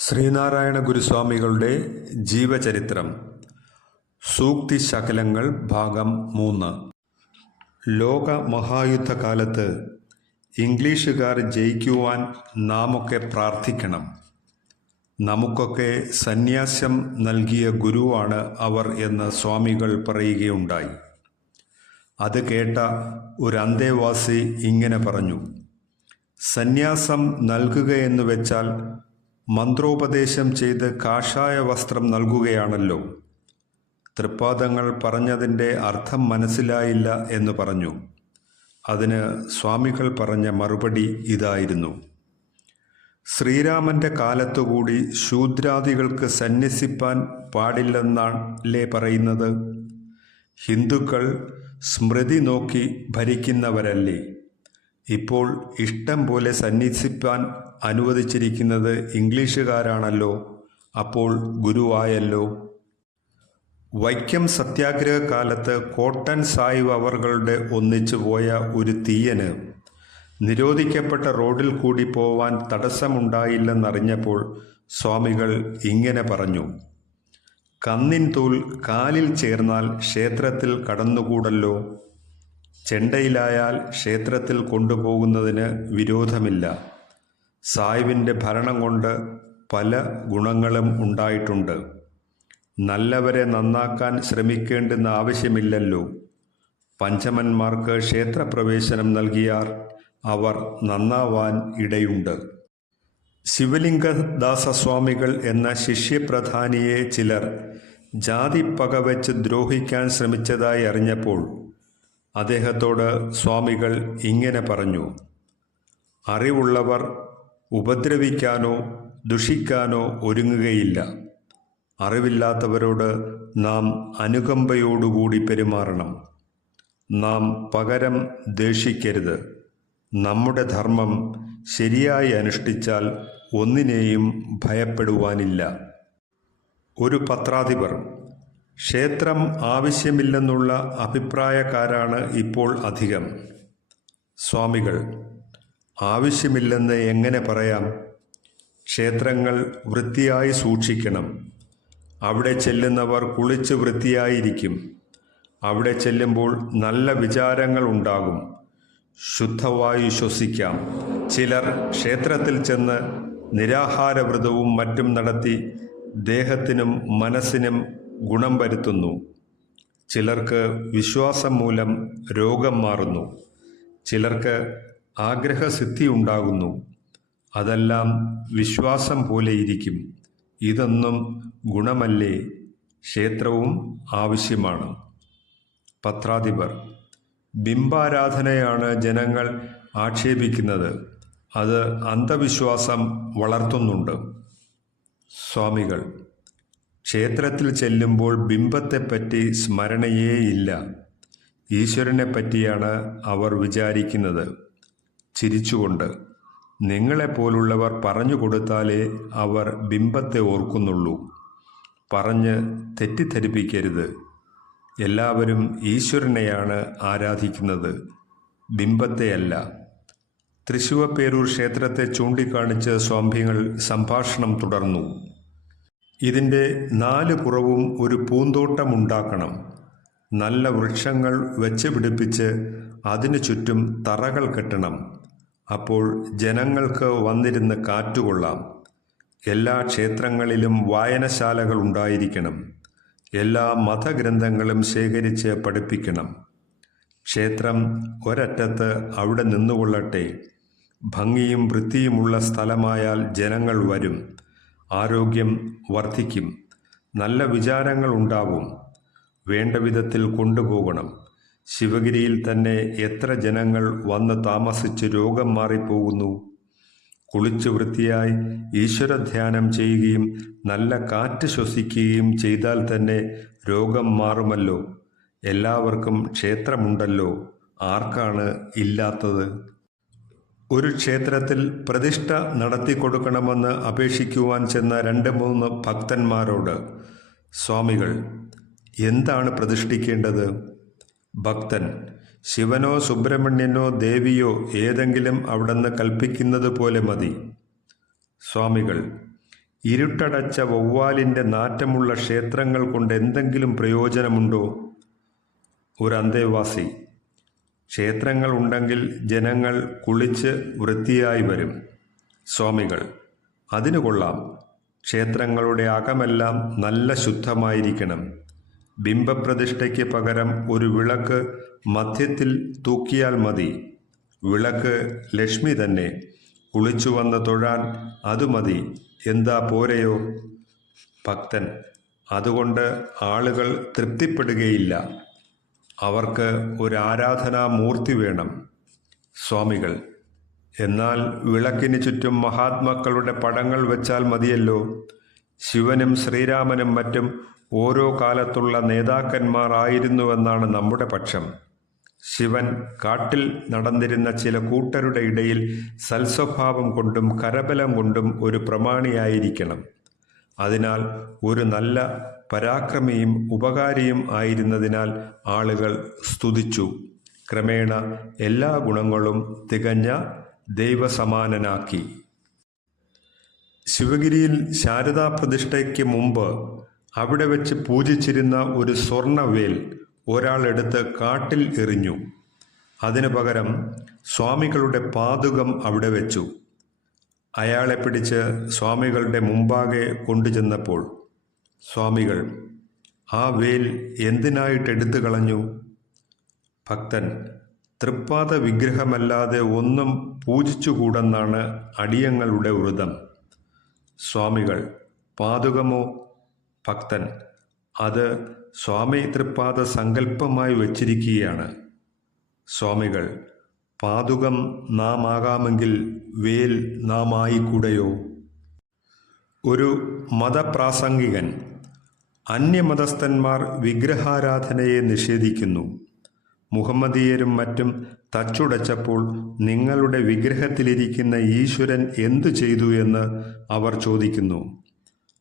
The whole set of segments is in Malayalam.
ശ്രീനാരായണ ഗുരുസ്വാമികളുടെ ജീവചരിത്രം. സൂക്തി ശകലങ്ങൾ ഭാഗം മൂന്ന്. ലോക മഹായുദ്ധകാലത്ത് ഇംഗ്ലീഷുകാർ ജയിക്കുവാൻ നാമൊക്കെ പ്രാർത്ഥിക്കണം. നമുക്കൊക്കെ സന്യാസം നൽകിയ ഗുരുവാണ് അവർ എന്ന് സ്വാമികൾ പറയുകയുണ്ടായി. അത് കേട്ട ഒരു അന്തേവാസി ഇങ്ങനെ പറഞ്ഞു സന്യാസം നൽകുകയെന്ന് വെച്ചാൽ മന്ത്രോപദേശം ചെയ്ത് കാഷായ വസ്ത്രം നൽകുകയാണല്ലോ. തൃപ്പാദങ്ങൾ പറഞ്ഞതിന്റെ അർത്ഥം മനസ്സിലായില്ല എന്ന് പറഞ്ഞു. അതിന് സ്വാമികൾ പറഞ്ഞ മറുപടി ഇതായിരുന്നു. ശ്രീരാമന്റെ കാലത്തുകൂടി ശൂദ്രാദികൾക്ക് സന്യസിപ്പാൻ പാടില്ലെന്നാണല്ലേ പറയുന്നത്? ഹിന്ദുക്കൾ സ്മൃതി നോക്കി ഭരിക്കുന്നവരല്ലേ? ഇപ്പോൾ ഇഷ്ടം പോലെ സന്യസിപ്പാൻ അനുവദിച്ചിരിക്കുന്നത് ഇംഗ്ലീഷുകാരാണല്ലോ. അപ്പോൾ ഗുരുവായല്ലോ. വൈക്കം സത്യാഗ്രഹ കാലത്ത് കോട്ടൺ സായിബ് അവർകളുടെ ഒന്നിച്ചു പോയ ഒരു തീയന് നിരോധിക്കപ്പെട്ട റോഡിൽ കൂടി പോവാൻ തടസ്സമുണ്ടായില്ലെന്നറിഞ്ഞപ്പോൾ സ്വാമികൾ ഇങ്ങനെ പറഞ്ഞു. കന്നിൻ തൂൽ കാലിൽ ചേർന്നാൽ ക്ഷേത്രത്തിൽ കടന്നുകൂടല്ലോ. ചെണ്ടയിലായാൽ ക്ഷേത്രത്തിൽ കൊണ്ടുപോകുന്നതിന് വിരോധമില്ല. സായിബിന്റെ ഭരണം കൊണ്ട് പല ഗുണങ്ങളും ഉണ്ടായിട്ടുണ്ട്. നല്ലവരെ നന്നാക്കാൻ ശ്രമിക്കേണ്ടുന്ന ആവശ്യമില്ലല്ലോ. പഞ്ചമന്മാർക്ക് ക്ഷേത്രപ്രവേശനം നൽകിയാൽ അവർ നന്നാവാൻ ഇടയുണ്ട്. ശിവലിംഗദാസസ്വാമികൾ എന്ന ശിഷ്യപ്രധാനിയെ ചിലർ ജാതി പകവച്ച് ദ്രോഹിക്കാൻ ശ്രമിച്ചതായി അറിഞ്ഞപ്പോൾ അദ്ദേഹത്തോട് സ്വാമികൾ ഇങ്ങനെ പറഞ്ഞു അറിവുള്ളവർ ഉപദ്രവിക്കാനോ ദുഷിക്കാനോ ഒരുങ്ങുകയില്ല. അറിവില്ലാത്തവരോട് നാം അനുകമ്പയോടുകൂടി പെരുമാറണം. നാം പകരം ദേഷിക്കരുത്. നമ്മുടെ ധർമ്മം ശരിയായി അനുഷ്ഠിച്ചാൽ ഒന്നിനെയും ഭയപ്പെടുവാനില്ല. ഒരു പത്രാധിപർ ക്ഷേത്രം ആവശ്യമില്ലെന്നുള്ള അഭിപ്രായക്കാരാണ് ഇപ്പോൾ അധികം. സ്വാമികൾ ആവശ്യമില്ലെന്ന് എങ്ങനെ പറയാം? ക്ഷേത്രങ്ങൾ വൃത്തിയായി സൂക്ഷിക്കണം. അവിടെ ചെല്ലുന്നവർ കുളിച്ച് വൃത്തിയായിരിക്കും. അവിടെ ചെല്ലുമ്പോൾ നല്ല വിചാരങ്ങൾ ഉണ്ടാകും. ശുദ്ധവായു ശ്വസിക്കാം. ചിലർ ക്ഷേത്രത്തിൽ ചെന്ന് നിരാഹാരവ്രതവും മറ്റും നടത്തി ദേഹത്തിനും മനസ്സിനും ഗുണം വരുത്തുന്നു. ചിലർക്ക് വിശ്വാസം മൂലം രോഗം മാറുന്നു. ചിലർക്ക് ആഗ്രഹസിദ്ധി ഉണ്ടാകുന്നു അതെല്ലാം വിശ്വാസം പോലെയിരിക്കും ഇതൊന്നും ഗുണമല്ലേ? ക്ഷേത്രവും ആവശ്യമാണ്. പത്രാധിപർ ബിംബാരാധനയാണ് ജനങ്ങൾ ആക്ഷേപിക്കുന്നത്. അത് അന്ധവിശ്വാസം വളർത്തുന്നുണ്ട്. സ്വാമികൾ ക്ഷേത്രത്തിൽ ചെല്ലുമ്പോൾ ബിംബത്തെപ്പറ്റി സ്മരണയേയില്ല. ഈശ്വരനെ പറ്റിയാണ് അവർ വിചാരിക്കുന്നത്. ചിരിച്ചുകൊണ്ട് നിങ്ങളെപ്പോലുള്ളവർ പറഞ്ഞു കൊടുത്താലേ അവർ ബിംബത്തെ ഓർക്കുന്നുള്ളൂ. പറഞ്ഞ് തെറ്റിദ്ധരിപ്പിക്കരുത്. എല്ലാവരും ഈശ്വരനെയാണ് ആരാധിക്കുന്നത്. ബിംബത്തെയല്ല. തൃശുവപ്പേരൂർ ക്ഷേത്രത്തെ ചൂണ്ടിക്കാണിച്ച് സ്വാംഭ്യങ്ങൾ സംഭാഷണം തുടർന്നു. ഇതിന്റെ നാല് പുറവും ഒരു പൂന്തോട്ടമുണ്ടാക്കണം. നല്ല വൃക്ഷങ്ങൾ വെച്ച് പിടിപ്പിച്ച് അതിനു ചുറ്റും തറകൾ കെട്ടണം. അപ്പോൾ ജനങ്ങൾക്ക് വന്നിരുന്ന് കാറ്റുകൊള്ളാം എല്ലാ ക്ഷേത്രങ്ങളിലും വായനശാലകൾ ഉണ്ടായിരിക്കണം. എല്ലാ മതഗ്രന്ഥങ്ങളും ശേഖരിച്ച് പഠിപ്പിക്കണം. ക്ഷേത്രം ഒരറ്റത്ത് അവിടെ നിന്നുകൊള്ളട്ടെ. ഭംഗിയും വൃത്തിയുമുള്ള സ്ഥലമായാൽ ജനങ്ങൾ വരും. ആരോഗ്യം വർദ്ധിക്കും. നല്ല വിചാരങ്ങൾ ഉണ്ടാവും. വേണ്ട വിധത്തിൽ കൊണ്ടുപോകണം. ശിവഗിരിയിൽ തന്നെ എത്ര ജനങ്ങൾ വന്ന് താമസിച്ച് രോഗം മാറിപ്പോകുന്നു. കുളിച്ചു വൃത്തിയായി ഈശ്വരധ്യാനം ചെയ്യുകയും നല്ല കാറ്റ് ശ്വസിക്കുകയും ചെയ്താൽ തന്നെ രോഗം മാറുമല്ലോ. എല്ലാവർക്കും ക്ഷേത്രമുണ്ടല്ലോ. ആർക്കാണ് ഇല്ലാത്തത്? ഒരു ക്ഷേത്രത്തിൽ പ്രതിഷ്ഠ നടത്തി നടത്തിക്കൊടുക്കണമെന്ന് അപേക്ഷിക്കുവാൻ ചെന്ന രണ്ട് മൂന്ന് ഭക്തന്മാരോട് സ്വാമികൾ എന്താണ് പ്രതിഷ്ഠിക്കേണ്ടത്? ഭക്തൻ. ശിവനോ സുബ്രഹ്മണ്യനോ ദേവിയോ ഏതെങ്കിലും അവിടുന്ന് കൽപ്പിക്കുന്നത് പോലെ മതി. സ്വാമികൾ ഇരുട്ടടച്ച വവ്വാലിന്റെ നാറ്റമുള്ള ക്ഷേത്രങ്ങൾ കൊണ്ട് എന്തെങ്കിലും പ്രയോജനമുണ്ടോ? ഒരു അന്തേവാസി ക്ഷേത്രങ്ങൾ ഉണ്ടെങ്കിൽ ജനങ്ങൾ കുളിച്ച് വൃത്തിയായി വരും. സ്വാമികൾ അതിനു കൊള്ളാം. ക്ഷേത്രങ്ങളുടെ അകമെല്ലാം നല്ല ശുദ്ധമായിരിക്കണം. ബിംബപ്രതിഷ്ഠയ്ക്ക് പകരം ഒരു വിളക്ക് മധ്യത്തിൽ തൂക്കിയാൽ മതി. വിളക്ക് ലക്ഷ്മി തന്നെ കുളിച്ചു വന്ന് തൊഴാൻ അത് മതി. എന്താ പോരെയോ? ഭക്തൻ അതുകൊണ്ട് ആളുകൾ തൃപ്തിപ്പെടുകയില്ല. അവർക്ക് ഒരു ആരാധനാ മൂർത്തി വേണം. സ്വാമികൾ എന്നാൽ വിളക്കിന് ചുറ്റും മഹാത്മാക്കളുടെ പടങ്ങൾ വെച്ചാൽ മതിയല്ലോ? ശിവനും ശ്രീരാമനും മറ്റും ഓരോ കാലത്തുള്ള നേതാക്കന്മാർ ആയിരുന്നുവെന്നാണ് നമ്മുടെ പക്ഷം. ശിവൻ കാട്ടിൽ നടന്നിരുന്ന ചില കൂട്ടരുടെ ഇടയിൽ സൽസ്വഭാവം കൊണ്ടും കരബലം കൊണ്ടും ഒരു പ്രമാണിയായിരിക്കണം. അതിനാൽ ഒരു നല്ല പരാക്രമിയും ഉപകാരിയും ആയിരുന്നതിനാൽ ആളുകൾ സ്തുതിച്ചു. ക്രമേണ എല്ലാ ഗുണങ്ങളും തികഞ്ഞ ദൈവസമാനനാക്കി. ശിവഗിരിയിൽ ശാരദാ പ്രതിഷ്ഠയ്ക്ക് മുമ്പ് അവിടെ വെച്ച് പൂജിച്ചിരുന്ന ഒരു സ്വർണവേൽ ഒരാളെടുത്ത് കാട്ടിൽ എറിഞ്ഞു. അതിനു പകരം സ്വാമികളുടെ പാതുകം അവിടെ വെച്ചു. അയാളെ പിടിച്ച് സ്വാമികളുടെ മുമ്പാകെ കൊണ്ടുചെന്നപ്പോൾ സ്വാമികൾ ആ വേൽ എന്തിനായിട്ട് എടുത്തു കളഞ്ഞു? ഭക്തൻ തൃപ്പാദ വിഗ്രഹമല്ലാതെ ഒന്നും പൂജിച്ചുകൂടെന്നാണ് അടിയങ്ങളുടെ വ്രതം. സ്വാമികൾ പാതുകമോ ഭക്തൻ അത് സ്വാമി തൃപ്പാദ സങ്കല്പമായി വച്ചിരിക്കുകയാണ്. സ്വാമികൾ പാതുകം നാം ആകാമെങ്കിൽ വേൽ നാം ആയിക്കൂടെയോ? ഒരു മതപ്രാസംഗികൻ അന്യമതസ്ഥന്മാർ വിഗ്രഹാരാധനയെ നിഷേധിക്കുന്നു. മുഹമ്മദീയരും മറ്റും തച്ചുടച്ചപ്പോൾ നിങ്ങളുടെ വിഗ്രഹത്തിലിരിക്കുന്ന ഈശ്വരൻ എന്തു ചെയ്തു എന്ന് അവർ ചോദിക്കുന്നു.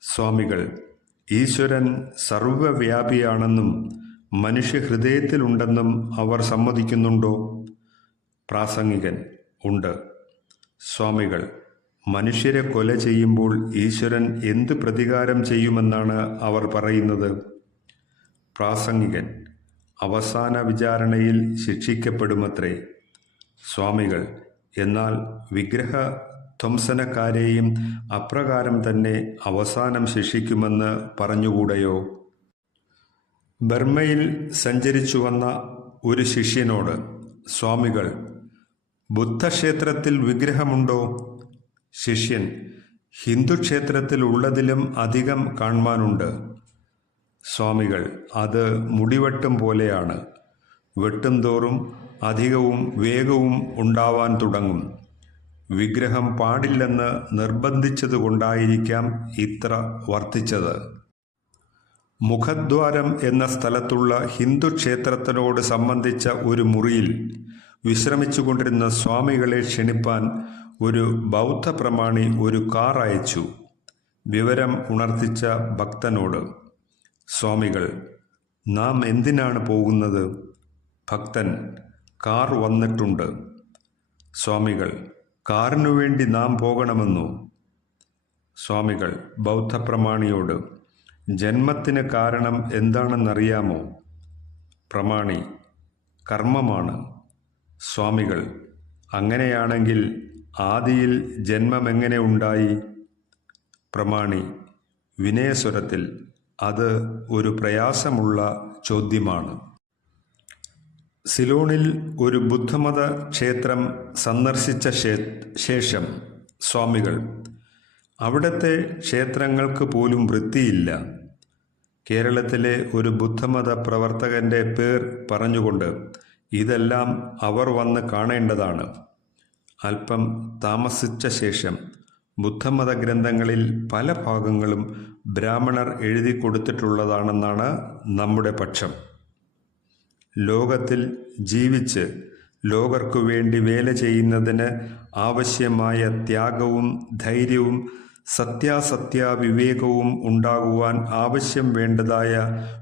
സ്വാമികൾ ഈശ്വരൻ സർവവ്യാപിയാണെന്നും മനുഷ്യഹൃദയത്തിലുണ്ടെന്നും അവർ സമ്മതിക്കുന്നുണ്ടോ? പ്രാസംഗികൻ ഉണ്ട്. സ്വാമികൾ മനുഷ്യരെ കൊല ചെയ്യുമ്പോൾ ഈശ്വരൻ എന്ത് പ്രതികാരം ചെയ്യുമെന്നാണ് അവർ പറയുന്നത്? പ്രാസംഗികൻ അവസാന വിചാരണയിൽ ശിക്ഷിക്കപ്പെടുമത്രേ. സ്വാമികൾ എന്നാൽ വിഗ്രഹ ധ്വംസനക്കാരെയും അപ്രകാരം തന്നെ അവസാനം ശിക്ഷിക്കുമെന്ന് പറഞ്ഞുകൂടെയോ? ബർമ്മയിൽ സഞ്ചരിച്ചു വന്ന ഒരു ശിഷ്യനോട് സ്വാമികൾ ബുദ്ധക്ഷേത്രത്തിൽ വിഗ്രഹമുണ്ടോ? ശിഷ്യൻ ഹിന്ദുക്ഷേത്രത്തിൽ ഉള്ളതിലും അധികം കാണുവാനുണ്ട്. സ്വാമികൾ അത് മുടിവെട്ടും പോലെയാണ്. വെട്ടും തോറും അധികവും വേഗവും ഉണ്ടാവാൻ തുടങ്ങും. വിഗ്രഹം പാടില്ലെന്ന് നിർബന്ധിച്ചതുകൊണ്ടായിരിക്കാം ഇത്ര വർദ്ധിച്ചത് മുഖദ്വാരം എന്ന സ്ഥലത്തുള്ള ഹിന്ദു ക്ഷേത്രത്തിനോട് സംബന്ധിച്ച ഒരു മുറിയിൽ വിശ്രമിച്ചുകൊണ്ടിരുന്ന സ്വാമികളെ ക്ഷണിപ്പാൻ ഒരു ബൗദ്ധ പ്രമാണി ഒരു കാർ അയച്ചു. വിവരം ഉണർത്തിച്ച ഭക്തനോട് സ്വാമികൾ നാം എന്തിനാണ് പോകുന്നത്? ഭക്തൻ കാർ വന്നിട്ടുണ്ട്. സ്വാമികൾ കാറിനു വേണ്ടി നാം പോകണമെന്നു. സ്വാമികൾ ബൗദ്ധപ്രമാണിയോട് ജന്മത്തിന് കാരണം എന്താണെന്നറിയാമോ? പ്രമാണി കർമ്മമാണ്. സ്വാമികൾ അങ്ങനെയാണെങ്കിൽ ആദിയിൽ ജന്മമെങ്ങനെ ഉണ്ടായി? പ്രമാണി വിനയസ്വരത്തിൽ അത് ഒരു പ്രയാസമുള്ള ചോദ്യമാണ്. സിലോണിൽ ഒരു ബുദ്ധമത ക്ഷേത്രം സന്ദർശിച്ച ശേഷം സ്വാമികൾ അവിടുത്തെ ക്ഷേത്രങ്ങൾക്ക് പോലും വൃത്തിയില്ല. കേരളത്തിലെ ഒരു ബുദ്ധമത പ്രവർത്തകന്റെ പേർ പറഞ്ഞുകൊണ്ട് ഇതെല്ലാം അവർ വന്ന് കാണേണ്ടതാണ് അല്പം താമസിച്ച ശേഷം ബുദ്ധമത ഗ്രന്ഥങ്ങളിൽ പല ഭാഗങ്ങളും ബ്രാഹ്മണർ എഴുതി കൊടുത്തിട്ടുള്ളതാണെന്നാണ് നമ്മുടെ പക്ഷം. ലോകത്തിൽ ജീവിച്ച് ലോകർക്കു വേണ്ടി വേല ചെയ്യുന്നതിന് ആവശ്യമായ ത്യാഗവും ധൈര്യവും സത്യാസത്യ വിവേകവും ഉണ്ടാകുവാൻ ആവശ്യം വേണ്ടതായ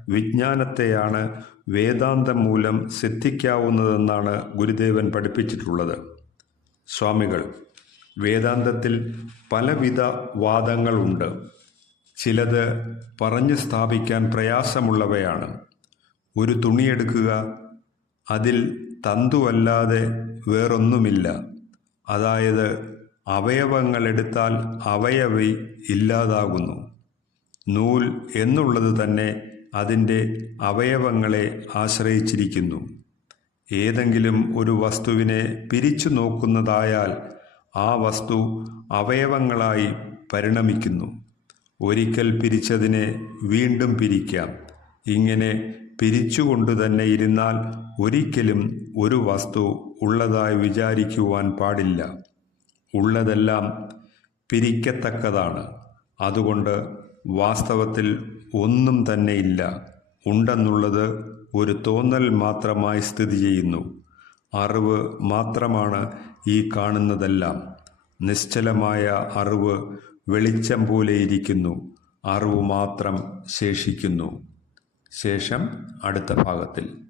വിജ്ഞാനത്തെയാണ് വേദാന്തം മൂലം സിദ്ധിക്കാവുന്നതെന്നാണ് ഗുരുദേവൻ പഠിപ്പിച്ചിട്ടുള്ളത്. സ്വാമികൾ വേദാന്തത്തിൽ പലവിധ വാദങ്ങളുണ്ട്. ചിലത് പറഞ്ഞു സ്ഥാപിക്കാൻ പ്രയാസമുള്ളവയാണ്. ഒരു തുണിയെടുക്കുക അതിൽ തന്തുവല്ലാതെ വേറൊന്നുമില്ല. അതായത് അവയവങ്ങൾ അവയവങ്ങളെടുത്താൽ അവയവി ഇല്ലാതാകുന്നു. നൂൽ എന്നുള്ളത് തന്നെ അതിന്റെ അവയവങ്ങളെ ആശ്രയിച്ചിരിക്കുന്നു. ഏതെങ്കിലും ഒരു വസ്തുവിനെ പിരിച്ചു നോക്കുന്നതായാൽ ആ വസ്തു അവയവങ്ങളായി പരിണമിക്കുന്നു. ഒരിക്കൽ പിരിച്ചതിനെ വീണ്ടും പിരിക്കാം. ഇങ്ങനെ പിരിച്ചുകൊണ്ട് തന്നെ ഇരുന്നാൽ ഒരിക്കലും ഒരു വസ്തു ഉള്ളതായി വിചാരിക്കുവാൻ പാടില്ല. ഉള്ളതെല്ലാം പിരിക്കത്തക്കതാണ്. അതുകൊണ്ട് വാസ്തവത്തിൽ ഒന്നും തന്നെയില്ല ഉണ്ടെന്നുള്ളത് ഒരു തോന്നൽ മാത്രമായി സ്ഥിതി ചെയ്യുന്നു. അറിവ് മാത്രമാണ് ഈ കാണുന്നതെല്ലാം. നിശ്ചലമായ അറിവ് വെളിച്ചം പോലെ ഇരിക്കുന്നു. അറിവ് മാത്രം ശേഷിക്കുന്നു. ശേഷം അടുത്ത ഭാഗത്തിൽ.